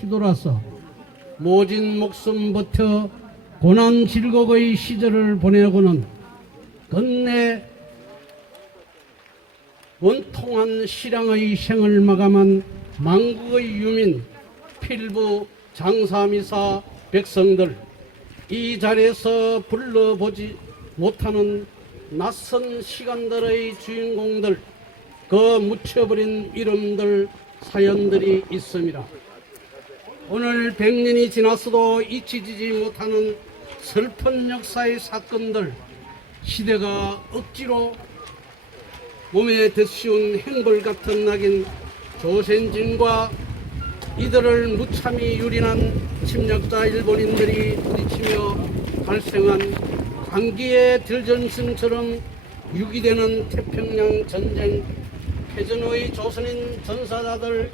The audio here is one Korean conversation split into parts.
시도라서 모진 목숨 버텨 고난 질곡의 시절을 보내고는 끝내 원통한 실향의 생을 마감한 만국의 유민, 필부, 장사미사, 백성들, 이 자리에서 불러보지 못하는 낯선 시간들의 주인공들, 그 묻혀버린 이름들, 사연들이 있습니다. 오늘 100년이 지났어도 잊혀지지 못하는 슬픈 역사의 사건들, 시대가 억지로 몸에 드시운 행벌 같은 낙인 조선진과 이들을 무참히 유린한 침략자 일본인들이 부딪히며 발생한 광기의 들전승처럼 유기되는 태평양 전쟁 패전의 조선인 전사자들,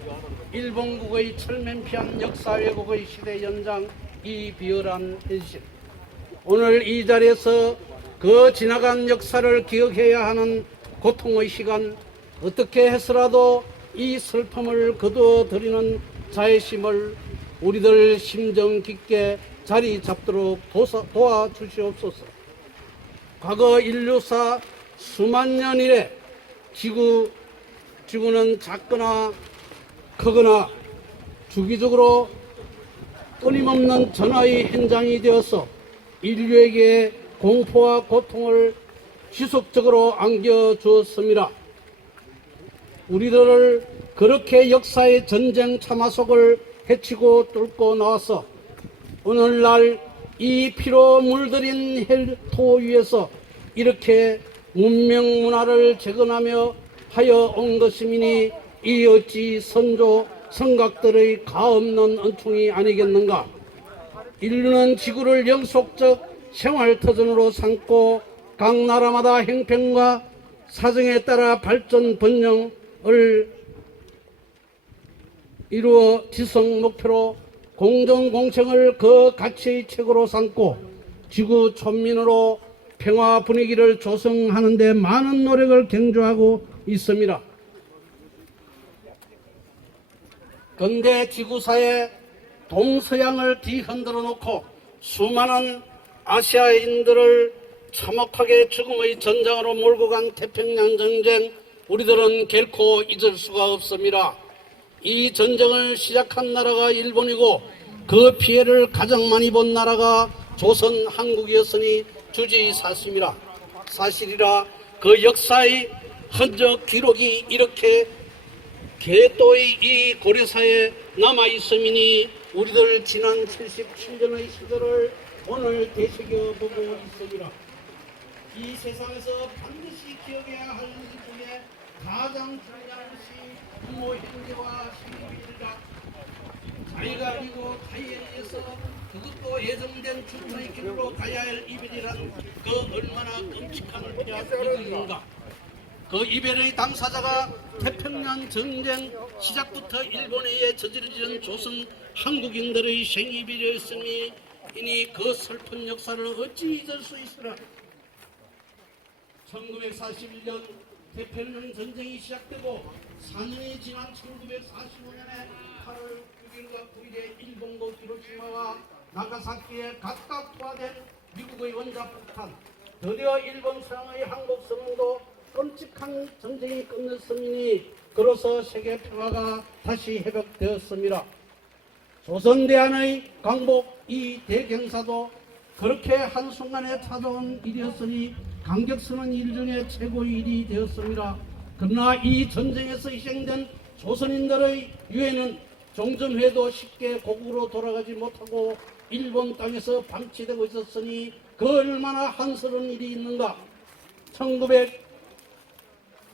일본국의 철면피한 역사 왜곡의 시대 연장, 이 비열한 현실. 오늘 이 자리에서 그 지나간 역사를 기억해야 하는 고통의 시간, 어떻게 해서라도 이 슬픔을 거두어드리는 자애심을 우리들 심정 깊게 자리 잡도록 도와주시옵소서. 과거 인류사 수만 년 이래 지구는 작거나 크거나 주기적으로 끊임없는 전화의 현장이 되어서 인류에게 공포와 고통을 지속적으로 안겨주었습니다. 우리들을 그렇게 역사의 전쟁 참화속을 헤치고 뚫고 나와서 오늘날 이 피로 물들인 헬토 위에서 이렇게 문명 문화를 재건하며 하여 온 것이니 이 어찌 선조 성각들의 가없는 은총이 아니겠는가. 인류는 지구를 영속적 생활터전으로 삼고 각 나라마다 형편과 사정에 따라 발전 번영을 이루어 지성 목표로 공정공평을 그 가치의 책으로 삼고 지구 촌민으로 평화 분위기를 조성하는 데 많은 노력을 경주하고 있습니다. 근대 지구사의 동서양을 뒤흔들어 놓고 수많은 아시아인들을 참혹하게 죽음의 전장으로 몰고 간 태평양 전쟁, 우리들은 결코 잊을 수가 없습니다. 이 전쟁을 시작한 나라가 일본이고 그 피해를 가장 많이 본 나라가 조선 한국이었으니 주지사실이라. 그 역사의 흔적 기록이 이렇게 궤도의 이 고려사에 남아있음이니 우리들 지난 77년의 시절을 오늘 되새겨보고 있으리라. 이 세상에서 반드시 기억해야 할 일 중에 가장 중요한 것이 부모 형제와 시민이라. 자기가 아니고 자기에 의해서 그것도 예정된 주차의 길로 가야 할 이별이란 그 얼마나 끔찍한 일인가. 그 이별의 당사자가 태평양 전쟁 시작부터 일본에 의해 저지러진 조선 한국인들의 생이별이었으니 이니 그 슬픈 역사를 어찌 잊을 수 있으라. 1941년 태평양 전쟁이 시작되고 4년이 지난 1945년에 8월 6일과 9일에 일본도 히로시마와 나가사키에 각각 투하된 미국의 원자 폭탄, 드디어 일본 서양의 한국 성공도 끔찍한 전쟁이 끝났으니 그로서 세계 평화가 다시 회복되었습니다. 조선대한의 광복 이 대경사도 그렇게 한순간에 찾아온 일이었으니 감격스러운 일 중에 최고의 일이 되었습니다. 그러나 이 전쟁에서 희생된 조선인들의 유해는 종전회도 쉽게 고국으로 돌아가지 못하고 일본 땅에서 방치되고 있었으니 그 얼마나 한스러운 일이 있는가.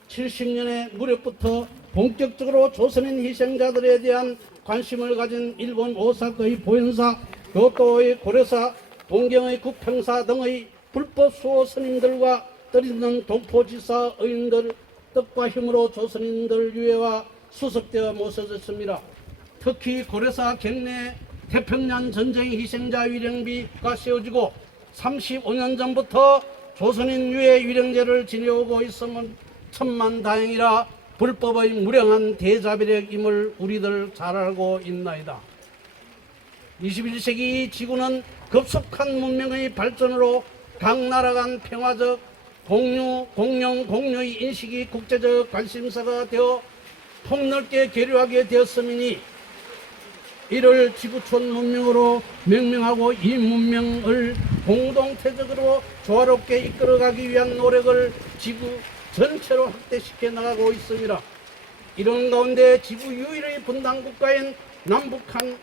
1970년의 무렵부터 본격적으로 조선인 희생자들에 대한 관심을 가진 일본 오사카의 보현사, 교토의 고려사, 동경의 국평사 등의 불법 수호 스님들과 뜻있는 동포지사 의인들 뜻과 힘으로 조선인들 유해와 수습되어 모셔졌습니다. 특히 고려사 경내 태평양 전쟁 희생자 위령비가 세워지고 35년 전부터 조선인 유해 위령제를 지내오고 있으면 천만다행이라 불법의 무량한 대자비력임을 우리들 잘 알고 있나이다. 21세기 지구는 급속한 문명의 발전으로 각 나라 간 평화적 공유, 공영, 공유의 인식이 국제적 관심사가 되어 폭넓게 계류하게 되었음이니 이를 지구촌 문명으로 명명하고 이 문명을 공동체적으로 조화롭게 이끌어가기 위한 노력을 지구 전체로 확대시켜 나가고 있습니다. 이런 가운데 지구 유일의 분단국가인 남북한의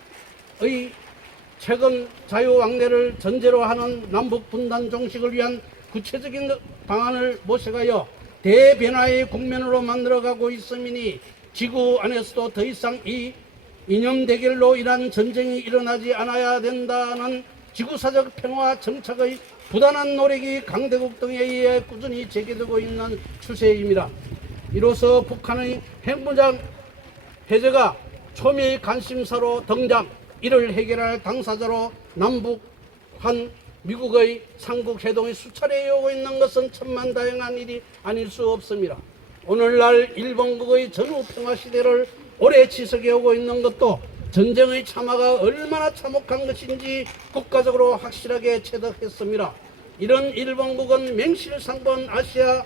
최근 자유왕래를 전제로 하는 남북분단 종식을 위한 구체적인 방안을 모색하여 대변화의 국면으로 만들어가고 있음이니 지구 안에서도 더 이상 이 이념 대결로 인한 전쟁이 일어나지 않아야 된다는 지구사적 평화 정착의 부단한 노력이 강대국 등에 의해 꾸준히 제기되고 있는 추세입니다. 이로써 북한의 핵무장 해제가 초미의 관심사로 등장, 이를 해결할 당사자로 남북한 미국의 삼국회동이 수차례 오고 있는 것은 천만다행한 일이 아닐 수 없습니다. 오늘날 일본국의 전후평화시대를 오래 지속해오고 있는 것도 전쟁의 참화가 얼마나 참혹한 것인지 국가적으로 확실하게 체득했습니다. 이런 일본국은 맹실상본 아시아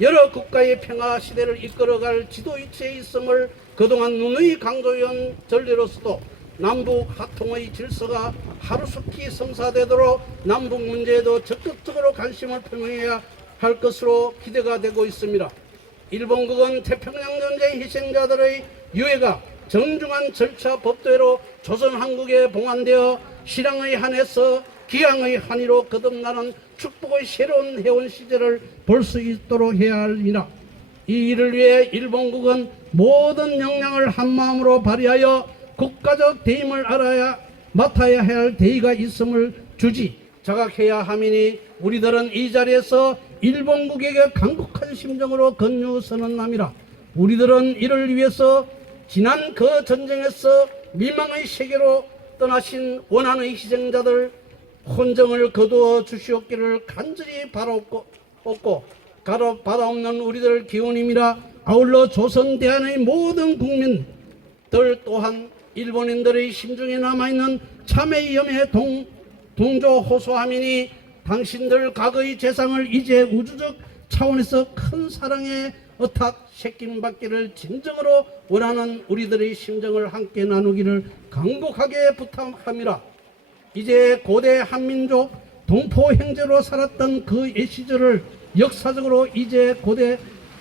여러 국가의 평화시대를 이끌어갈 지도위치에 있음을 그동안 누누이 강조해온 전례로서도 남북 합통의 질서가 하루속히 성사되도록 남북 문제에도 적극적으로 관심을 표명해야 할 것으로 기대가 되고 있습니다. 일본국은 태평양전쟁 희생자들의 유해가 정중한 절차 법대로 조선 한국에 봉안되어 실향의 한에서 기양의 한이로 거듭나는 축복의 새로운 해원 시절을 볼 수 있도록 해야 합니다. 이 일을 위해 일본국은 모든 역량을 한마음으로 발휘하여 국가적 대임을 맡아야 할 대의가 있음을 주지 자각해야 함이니 우리들은 이 자리에서 일본국에게 강국한 심정으로 건유선언합니다. 우리들은 이를 위해서 지난 그 전쟁에서 미망의 세계로 떠나신 원한의 희생자들 혼정을 거두어 주시옵기를 간절히 바라옵는 우리들 기원입니다. 아울러 조선 대한의 모든 국민들 또한 일본인들의 심중에 남아있는 참의 염에 동조 호소함이니 당신들 과거의 재상을 이제 우주적 차원에서 큰 사랑의 어탁 새김받기를 진정으로 원하는 우리들의 심정을 함께 나누기를 강곡하게 부탁합니다. 이제 고대 한민족 동포 형제로 살았던 그 옛 시절을 역사적으로 이제 고대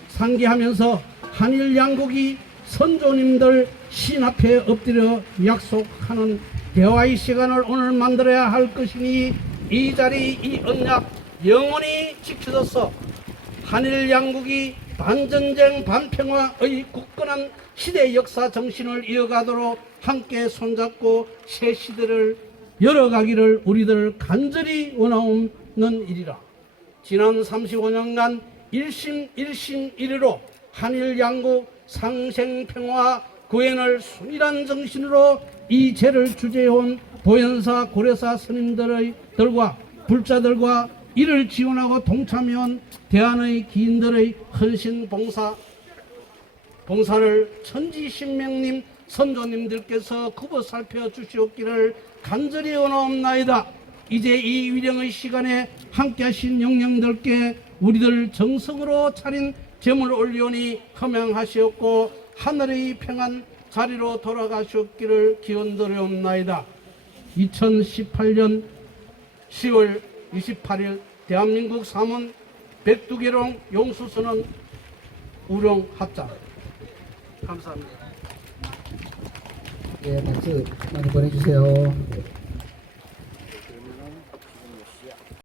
상기하면서 한일 양국이 선조님들 신 앞에 엎드려 약속하는 대화의 시간을 오늘 만들어야 할 것이니 이 자리 이 언약 영원히 지켜져서 한일 양국이 반전쟁 반평화의 굳건한 시대 역사 정신을 이어가도록 함께 손잡고 새 시대를 열어가기를 우리들 간절히 원하옵는 일이라. 지난 35년간 일심일의로 한일 양국 상생평화 구현을 순일한 정신으로 이 죄를 주재해온 보현사 고려사 스님들과 불자들과 이를 지원하고 동참해온 대한의 기인들의 헌신 봉사를 천지신명님 선조님들께서 굽어 살펴 주시옵기를 간절히 원하옵나이다. 이제 이 위령의 시간에 함께 하신 영령들께 우리들 정성으로 차린 제물 올리오니 허명하시옵고 하늘의 평안 자리로 돌아가시옵기를 기원드리옵나이다. 2018년 10월 28일 대한민국 삼원 백두계룡 용수선언 우령 합작. 감사합니다. 예, 박수 많이 보내주세요.